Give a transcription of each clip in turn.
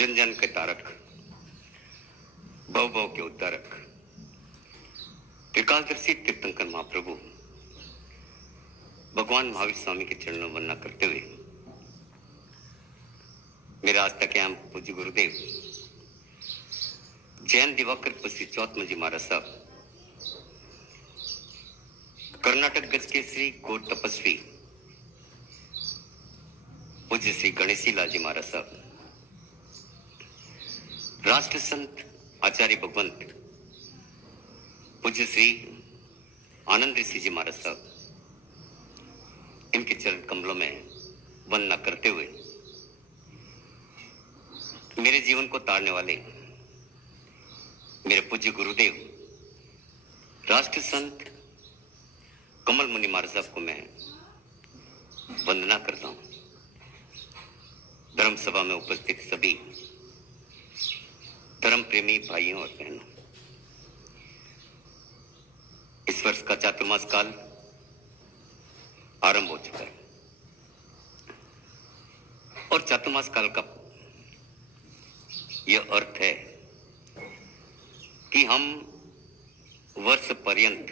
जन जन के तारक, भव भव के उद्धारक, त्रिकालदर्शी तीर्थंकर महाप्रभु भगवान महावीर स्वामी के चरणों में वंदना करते हुए मेरा आज तक यहाँ पूज्य गुरुदेव जैन दिवाकर श्री चौथम जी महाराज साहब, कर्नाटक गज के श्री कोट तपस्वी पूज्य श्री गणेशी लाल जी महाराज साहब, राष्ट्र संत आचार्य भगवंत पूज्य श्री आनंद ऋषि जी महाराज साहब, इनके चरण कमलों में वंदना करते हुए मेरे जीवन को तारने वाले मेरे पूज्य गुरुदेव राष्ट्र संत कमल मुनि महाराज साहब को मैं वंदना करता हूं। धर्म सभा में उपस्थित सभी धर्म प्रेमी भाइयों और बहनों, इस वर्ष का चातुर्मास काल आरंभ हो चुका है और चातुर्मास काल का यह अर्थ है कि हम वर्ष पर्यंत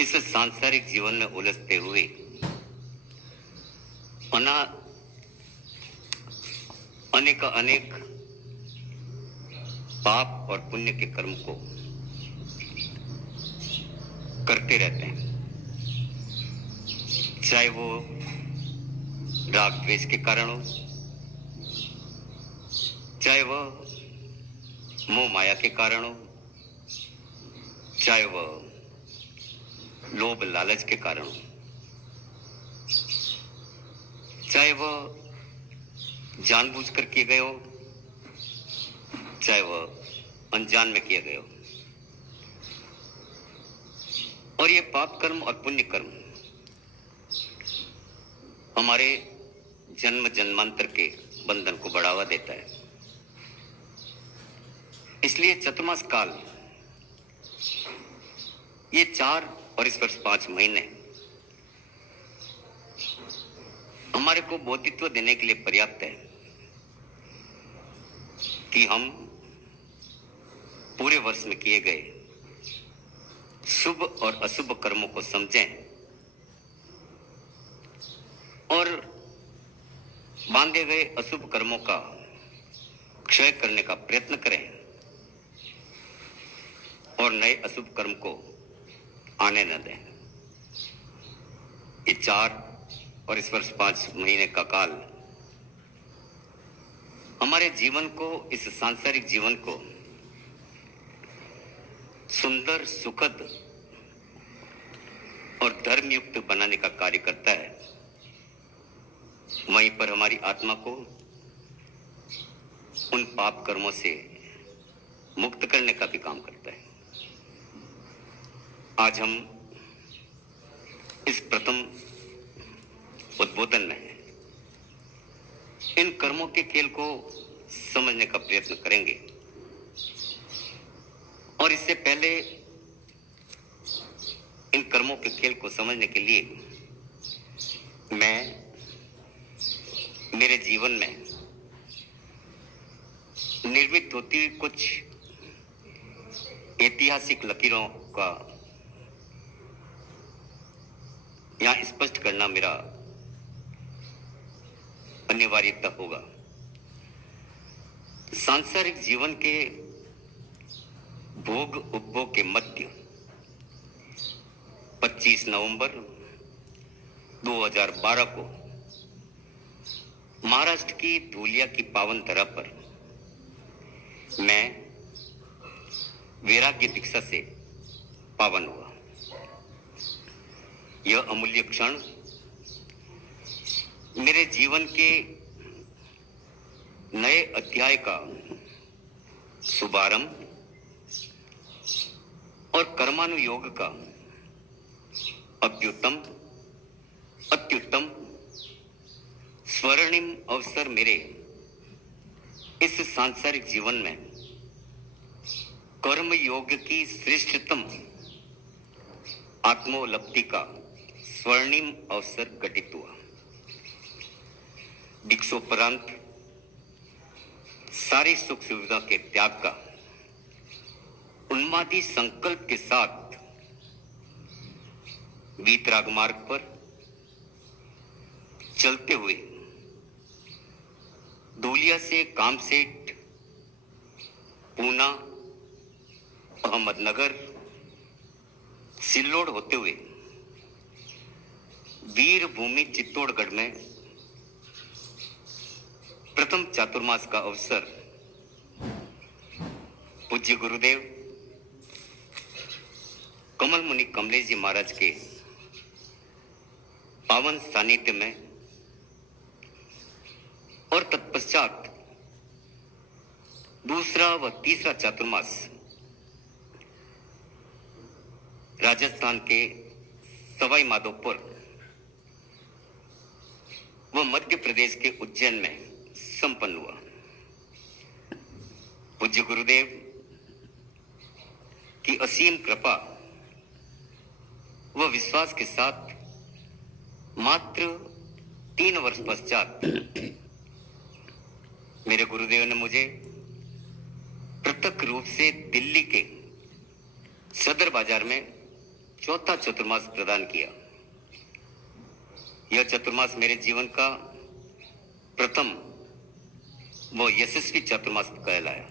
इस सांसारिक जीवन में उलझते हुए अनेक पाप और पुण्य के कर्म को करते रहते हैं, चाहे वो राग द्वेष के कारण हो, चाहे वह मोह माया के कारण हो, चाहे वह लोभ लालच के कारण हो, चाहे वह जानबूझकर किए गए हो, चाहे वह अनजान में किए गए हो। और ये पाप कर्म और पुण्य कर्म हमारे जन्म जन्मांतर के बंधन को बढ़ावा देता है। इसलिए चतुर्मास काल, ये 4 और इस वर्ष 5 महीने हमारे को बोधित्व देने के लिए पर्याप्त है कि हम पूरे वर्ष में किए गए शुभ और अशुभ कर्मों को समझें और बांधे गए अशुभ कर्मों का क्षय करने का प्रयत्न करें और नए अशुभ कर्म को आने न दें। ये 4 और इस वर्ष 5 महीने का काल हमारे जीवन को, इस सांसारिक जीवन को सुंदर, सुखद और धर्मयुक्त बनाने का कार्य करता है। वहीं पर हमारी आत्मा को उन पाप कर्मों से मुक्त करने का भी काम करता है। आज हम इस प्रथम उद्बोधन में इन कर्मों के खेल को समझने का प्रयत्न करेंगे और इससे पहले इन कर्मों के खेल को समझने के लिए मैं मेरे जीवन में निर्मित होती हुई कुछ ऐतिहासिक लकीरों का यहां स्पष्ट करना मेरा अनिवार्यता होगा। सांसारिक जीवन के भोग उपभोग के मध्य 25 नवंबर 2012 को महाराष्ट्र की धूलिया की पावन धरा पर मैं वैराग्य दीक्षा से पावन हुआ। यह अमूल्य क्षण मेरे जीवन के नए अध्याय का शुभारंभ और कर्मानुयोग का अत्युत्तम स्वर्णिम अवसर मेरे इस सांसारिक जीवन में कर्म योग की श्रेष्ठतम आत्मोपलब्धि का स्वर्णिम अवसर घटित हुआ। दीक्षोपरांत सारी सुख सुविधा के त्याग का उन्मादी संकल्प के साथ वीतराग मार्ग पर चलते हुए धूलिया से कामसेठ, पूना, अहमदनगर, सिल्लोड होते हुए वीर भूमि चित्तौड़गढ़ में प्रथम चातुर्मास का अवसर पूज्य गुरुदेव कमल मुनि कमलेश जी महाराज के पावन सानिध्य में और तत्पश्चात दूसरा व तीसरा चातुर्मास राजस्थान के सवाई माधोपुर व मध्य प्रदेश के उज्जैन में संपन्न हुआ। पूज्य गुरुदेव की असीम कृपा व विश्वास के साथ मात्र 3 वर्ष पश्चात मेरे गुरुदेव ने मुझे प्रत्यक्ष रूप से दिल्ली के सदर बाजार में चौथा चतुर्मास प्रदान किया। यह चतुर्मास मेरे जीवन का प्रथम व यशस्वी चतुर्मास कहलाया।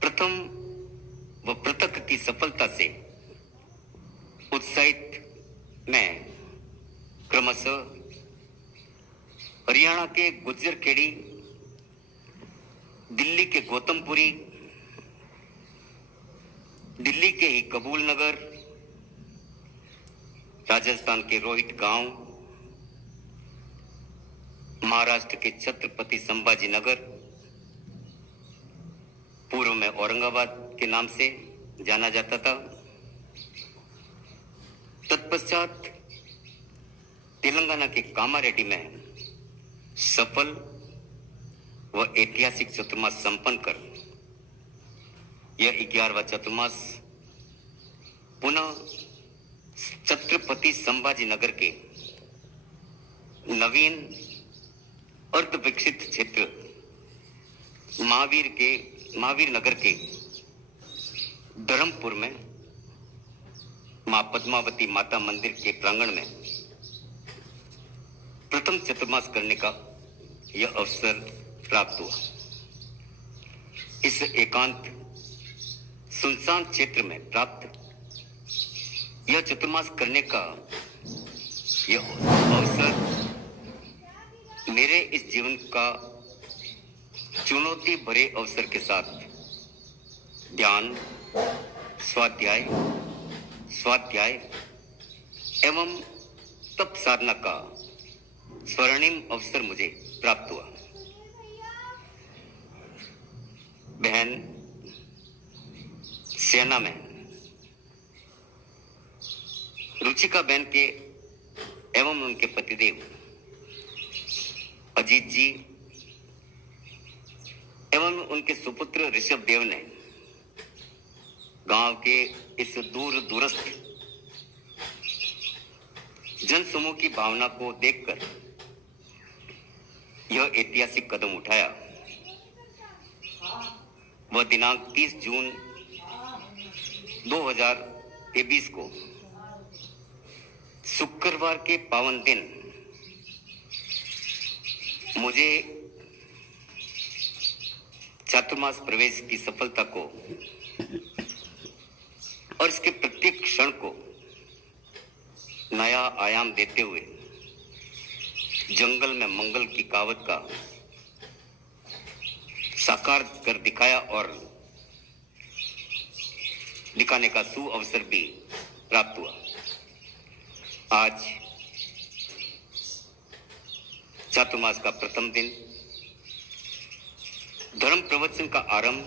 प्रथम व प्रत्यक्ष की सफलता से उत्साहित मैं क्रमशः हरियाणा के गुज्जरखेड़ी, दिल्ली के गौतमपुरी, दिल्ली के ही कबूल नगर, राजस्थान के रोहित गांव, महाराष्ट्र के छत्रपति संभाजी नगर, पूर्व में औरंगाबाद के नाम से जाना जाता था, तत्पश्चात तेलंगाना के कामारेड्डी में सफल व ऐतिहासिक चतुर्मास संपन्न कर यह 11वां चतुर्मास पुनः छत्रपति संभाजी नगर के नवीन अर्ध विकसित क्षेत्र महावीर नगर के धर्मपुर में मां पद्मावती माता मंदिर के प्रांगण में प्रथम चतुर्मास करने का यह अवसर प्राप्त हुआ। इस एकांत सुनसान क्षेत्र में प्राप्त यह चतुर्मास करने का यह अवसर मेरे इस जीवन का चुनौती भरे अवसर के साथ ध्यान, स्वाध्याय एवं तप साधना का स्वर्णिम अवसर मुझे प्राप्त हुआ। बहन सेना में रुचिका बहन के एवं उनके पतिदेव अजीत जी एवं उनके सुपुत्र ऋषभ देव ने गांव के इस दूरस्थ जन समूह की भावना को देखकर यह ऐतिहासिक कदम उठाया। वह दिनांक 30 जून 2023 को शुक्रवार के पावन दिन मुझे चातुर्मास प्रवेश की सफलता को और इसके प्रत्येक क्षण को नया आयाम देते हुए जंगल में मंगल की कहावत का साकार कर दिखाया और दिखाने का सुअवसर भी प्राप्त हुआ। आज चातुर्मास का प्रथम दिन धर्म प्रवचन का आरंभ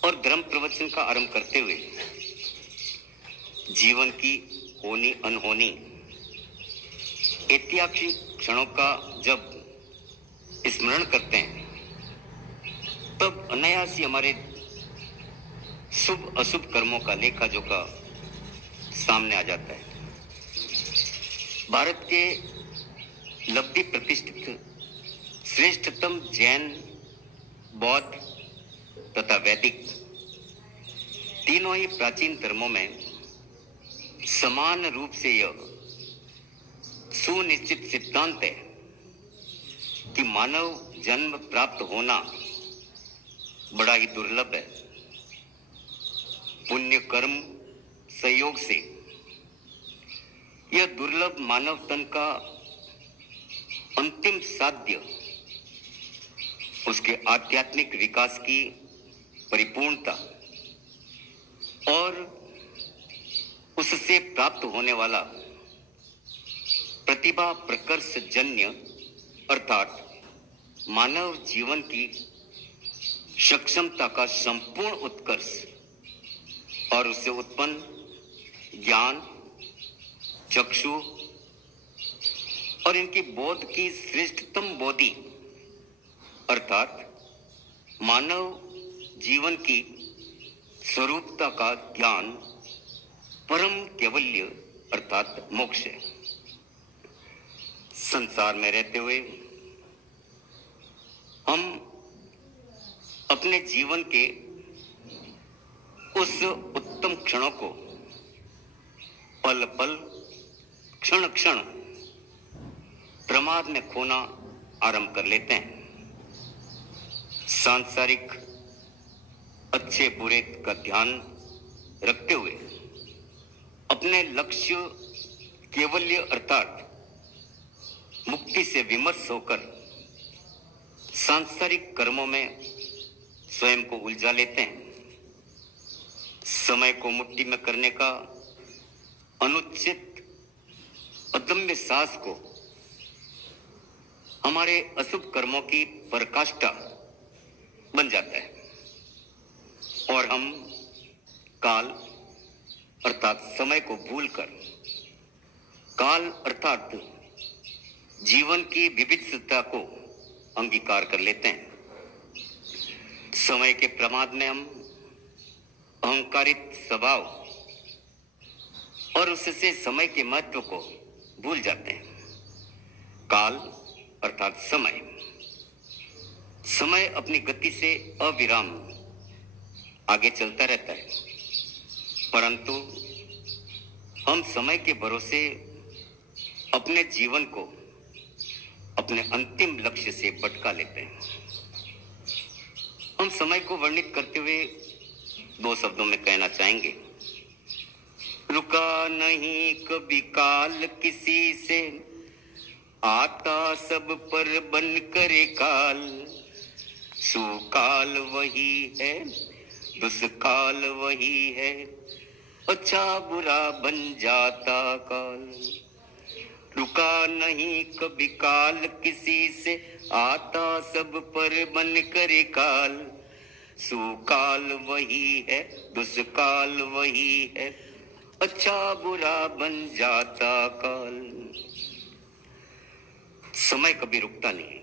और धर्म प्रवचन का आरंभ करते हुए जीवन की होनी अनहोनी ऐतिहासिक क्षणों का जब स्मरण करते हैं तब अनायास ही हमारे शुभ अशुभ कर्मों का लेखा जोखा सामने आ जाता है। भारत के लब्धि प्रतिष्ठित श्रेष्ठतम जैन, बौद्ध तथा वैदिक तीनों ही प्राचीन धर्मों में समान रूप से यह सुनिश्चित सिद्धांत है कि मानव जन्म प्राप्त होना बड़ा ही दुर्लभ है। पुण्य कर्म संयोग से यह दुर्लभ मानव तन का अंतिम साध्य उसके आध्यात्मिक विकास की परिपूर्णता और उससे प्राप्त होने वाला प्रतिभा प्रकर्ष जन्य अर्थात मानव जीवन की सक्षमता का संपूर्ण उत्कर्ष और उससे उत्पन्न ज्ञान, चक्षु और इनकी बोध की श्रेष्ठतम बोधि अर्थात मानव जीवन की स्वरूपता का ज्ञान परम कैवल्य अर्थात मोक्ष है। संसार में रहते हुए हम अपने जीवन के उस उत्तम क्षणों को पल पल क्षण क्षण प्रमाद में खोना आरंभ कर लेते हैं। सांसारिक अच्छे बुरे का ध्यान रखते हुए अपने लक्ष्य कैवल्य अर्थात मुक्ति से विमर्श होकर सांसारिक कर्मों में स्वयं को उलझा लेते हैं। समय को मुट्ठी में करने का अनुचित अदम्य साहस को हमारे अशुभ कर्मों की पराकाष्ठा बन जाता है और हम काल अर्थात समय को भूलकर काल अर्थात जीवन की विविधता को अंगीकार कर लेते हैं। समय के प्रमाद में हम अहंकारित स्वभाव और उससे समय के महत्व को भूल जाते हैं। काल अर्थात समय समय अपनी गति से अविराम आगे चलता रहता है, परंतु हम समय के भरोसे अपने जीवन को अपने अंतिम लक्ष्य से भटका लेते हैं। हम समय को वर्णित करते हुए दो शब्दों में कहना चाहेंगे, रुका नहीं कभी काल किसी से, आता सब पर बन करे काल, सुकाल वही है दुष्काल वही है, अच्छा बुरा बन जाता काल। रुका नहीं कभी काल किसी से, आता सब पर बन करे काल, सुकाल वही है दुष्काल वही है, अच्छा बुरा बन जाता काल। समय कभी रुकता नहीं,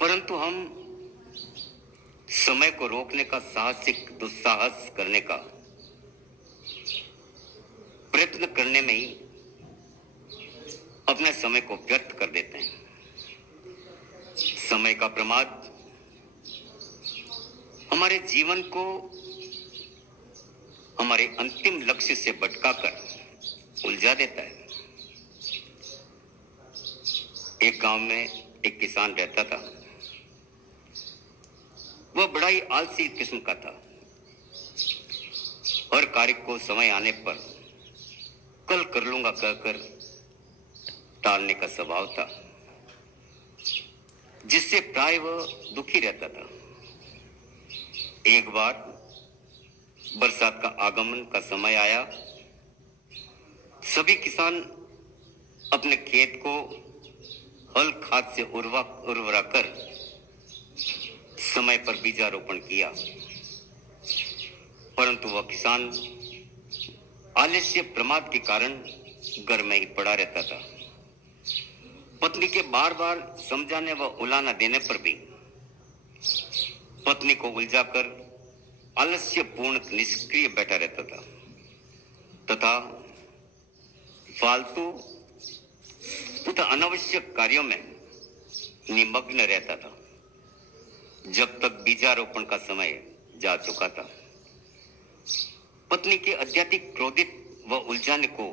परंतु हम समय को रोकने का साहसिक दुस्साहस करने का प्रयत्न करने में ही अपने समय को व्यर्थ कर देते हैं। समय का प्रमाद हमारे जीवन को हमारे अंतिम लक्ष्य से भटकाकर उलझा देता है। एक गांव में एक किसान रहता था। वह बड़ा ही आलसी किस्म का था। हर कार्य को समय आने पर कल कर लूंगा कहकर टालने का स्वभाव था, जिससे प्राय वह दुखी रहता था। एक बार बरसात का आगमन का समय आया। सभी किसान अपने खेत को हल खाद से उर्वरा कर समय पर बीजारोपण किया, परंतु वह किसान आलस्य प्रमाद के कारण घर में ही पड़ा रहता था। पत्नी के बार बार समझाने व उलाना देने पर भी पत्नी को उलझाकर आलस्य पूर्ण निष्क्रिय बैठा रहता था तथा फालतू तथा अनावश्यक कार्यों में निमग्न रहता था जब तक बीजारोपण का समय जा चुका था। पत्नी के अत्यधिक क्रोधित व उलझाने को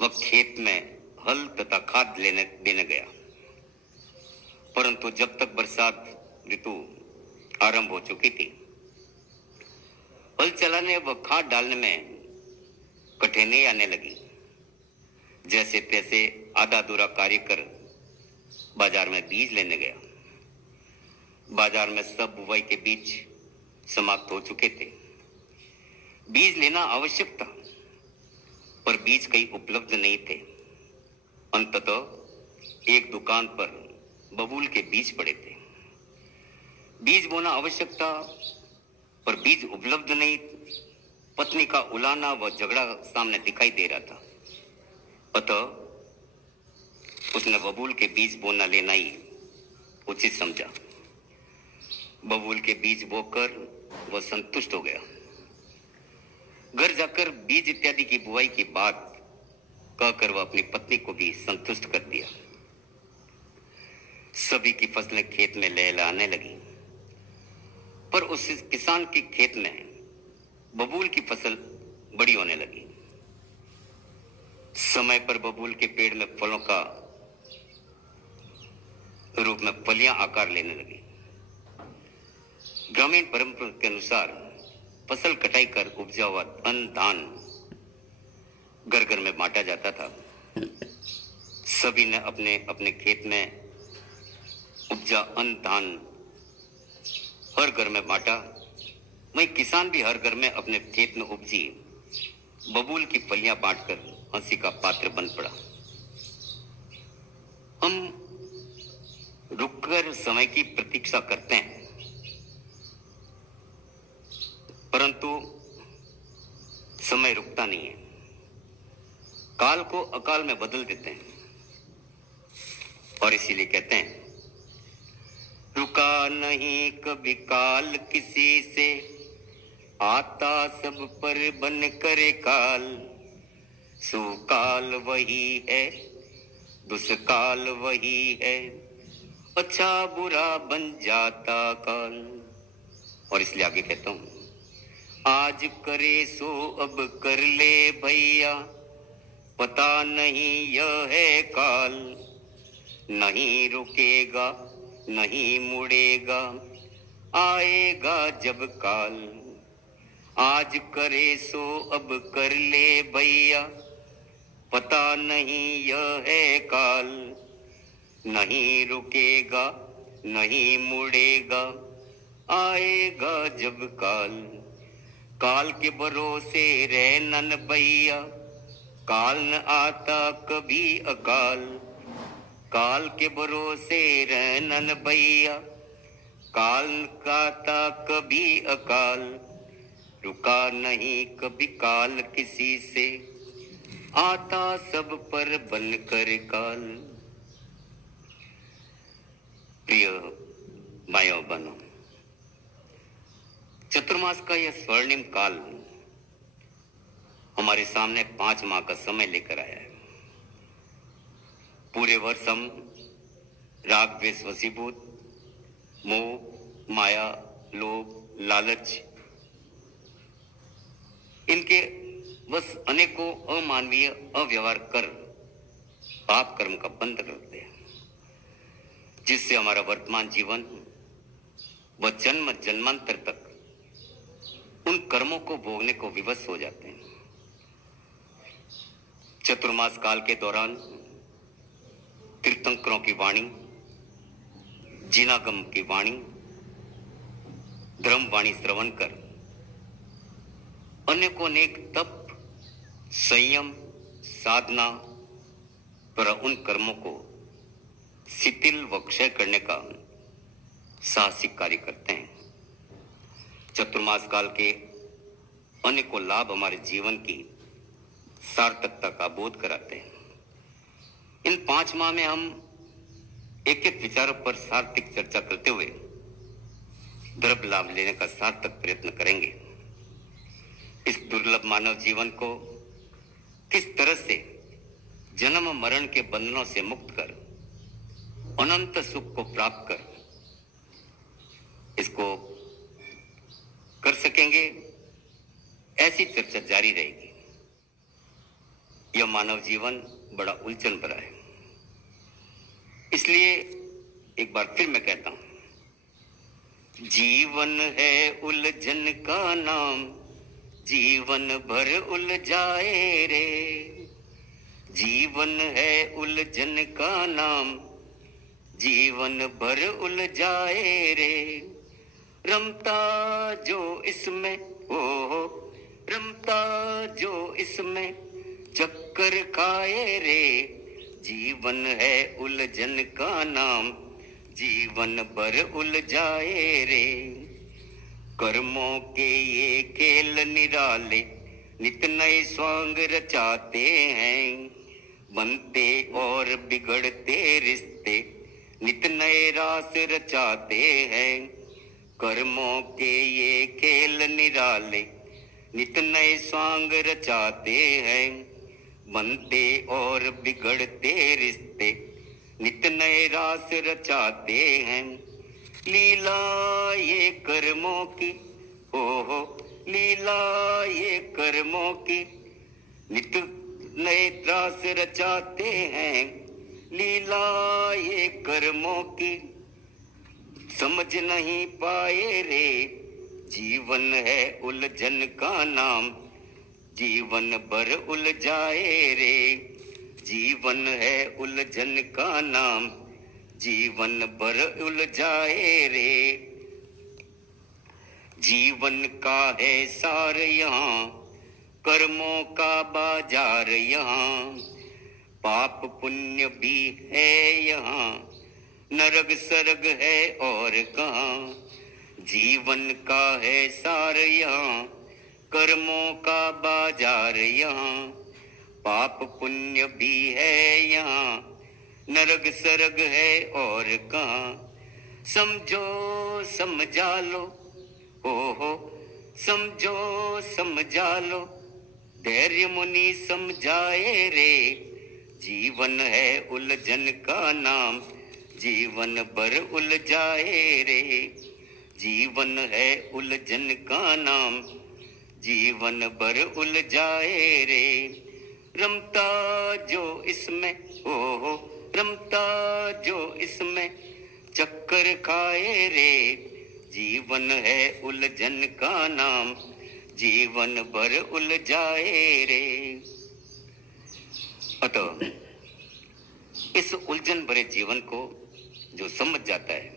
वह खेत में हल तथा खाद देने गया, परंतु जब तक बरसात ऋतु आरंभ हो चुकी थी, हल चलाने व खाद डालने में कठिनाई आने लगी। जैसे तैसे आधा अधूरा कार्य कर बाजार में बीज लेने गया। बाजार में सब बुवाई के बीज समाप्त हो चुके थे। बीज लेना आवश्यक था, पर बीज कहीं उपलब्ध नहीं थे। अंततः एक दुकान पर बबूल के बीज पड़े थे। बीज बोना आवश्यक था, पर बीज उपलब्ध नहीं। पत्नी का उलाना व झगड़ा सामने दिखाई दे रहा था, अतः उसने बबूल के बीज बोना लेना ही उचित समझा। बबूल के बीज बोकर वह संतुष्ट हो गया। घर जाकर बीज इत्यादि की बुआई की बात कहकर वह अपनी पत्नी को भी संतुष्ट कर दिया। सभी की फसलें खेत में लहलहाने लगी, पर उस किसान के खेत में बबूल की फसल बड़ी होने लगी। समय पर बबूल के पेड़ में फलों का रूप में फलियां आकार लेने लगी। ग्रामीण परंपरा के अनुसार फसल कटाई कर उपजा हुआ अन्न धान घर घर में बांटा जाता था। सभी ने अपने अपने खेत में उपजा अन्न धान हर घर में बांटा। वहीं किसान भी हर घर में अपने खेत में उपजी बबूल की फलियां बांटकर हंसी का पात्र बन पड़ा। हम रुककर समय की प्रतीक्षा करते हैं, परंतु समय रुकता नहीं है। काल को अकाल में बदल देते हैं और इसीलिए कहते हैं, रुका नहीं कभी काल किसी से, आता सब पर बन करे काल। सुकाल वही है, दुष्काल वही है, अच्छा बुरा बन जाता काल। और इसलिए आगे कहता हूं, आज करे सो अब कर ले भैया, पता नहीं यह है काल। नहीं रुकेगा नहीं मुड़ेगा, आएगा जब काल। आज करे सो अब कर ले भैया, पता नहीं यह है काल। नहीं रुकेगा नहीं मुड़ेगा, आएगा जब काल। काल के भरोसे रहना न भैया, काल न आता कभी अकाल। काल के भरोसे रहना न भैया, काल न आता कभी अकाल। रुका नहीं कभी काल किसी से, आता सब पर बनकर काल। प्रिय भाइयों बहनों, चतुर्मास का यह स्वर्णिम काल हमारे सामने 5 माह का समय लेकर आया है। पूरे वर्ष हम राग द्वेष वशीभूत, मोह माया लोभ लालच इनके बस अनेकों अमानवीय अव्यवहार कर पाप कर्म का बंध करते हैं, जिससे हमारा वर्तमान जीवन व जन्म जन्मांतर तक उन कर्मों को भोगने को विवश हो जाते हैं। चतुर्मास काल के दौरान तीर्थंकरों की वाणी, जिनागम की वाणी, धर्म वाणी श्रवण कर अनेकों अनेक तप, संयम, साधना पर उन कर्मों को शिथिल व क्षय करने का साहसिक कार्य करते हैं। चतुर्मास काल के अनेकों लाभ हमारे जीवन की सार्थकता का बोध कराते हैं। इन 5 माह में हम एक एक विचारों पर सार्थक चर्चा करते हुए द्रव्य लाभ लेने का सार्थक प्रयत्न करेंगे। इस दुर्लभ मानव जीवन को किस तरह से जन्म मरण के बंधनों से मुक्त कर अनंत सुख को प्राप्त कर इसको कर सकेंगे, ऐसी चर्चा जारी रहेगी। यह मानव जीवन बड़ा उलझन भरा है, इसलिए एक बार फिर मैं कहता हूं, जीवन है उलझन का नाम, जीवन भर उलझाए रे। जीवन है उलझन का नाम, जीवन भर उलझाए रे। रमता जो इसमें हो, रमता जो इसमें चक्कर खाए रे। जीवन है उलझन का नाम, जीवन भर उलझाए रे। कर्मों के ये खेल निराले, नित नए स्वांग रचाते हैं। बनते और बिगड़ते रिश्ते, नित नए रास रचाते हैं। कर्मों के ये खेल निराले, नित नए स्वांग रचाते हैं। बनते और बिगड़ते रिश्ते, नित नए रास रचाते हैं। लीला ये कर्मों की, हो लीला ये कर्मों की, नित नए रास रचाते हैं। लीला ये कर्मों की, समझ नहीं पाए रे। जीवन है उलझन का नाम, जीवन भर उलझाए रे। जीवन है उलझन का नाम, जीवन भर उलझाए रे। जीवन का है सार यहाँ, कर्मों का बाजार यहाँ। पाप पुण्य भी है यहाँ, नरक सरग है और कहाँ। जीवन का है सार यहाँ, कर्मों का बाजार यहाँ। पाप पुण्य भी है यहाँ, नरक सरग है और कहाँ। समझो समझा लो, हो समझो समझा लो। धैर्य मुनि समझाए रे। जीवन है उलझन का नाम, जीवन भर उलझाए रे। जीवन है उलझन का नाम, जीवन भर उलझाए रे। रमता जो इसमें, हो रमता जो इसमें चक्कर खाए रे। जीवन है उलझन का नाम, जीवन भर उलझाए रे। अतः इस उलझन भरे जीवन को जो समझ जाता है,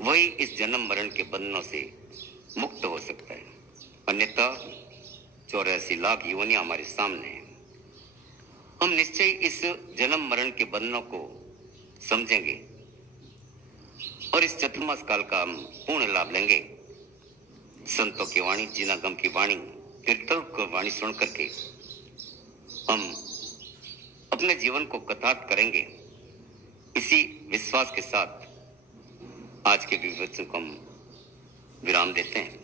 वही इस जन्म मरण के बंधनों से मुक्त हो सकता है। अन्यथा 84 लाख योनियां हमारे सामने हैं। हम निश्चय इस जन्म मरण के बंधनों को समझेंगे और इस चतुर्मास काल का हम पूर्ण लाभ लेंगे। संतों की वाणी, जिनागम की वाणी, कीर्तन की वाणी सुन करके हम अपने जीवन को कृतार्थ करेंगे। इसी विश्वास के साथ आज के विवचन को हम विराम देते हैं।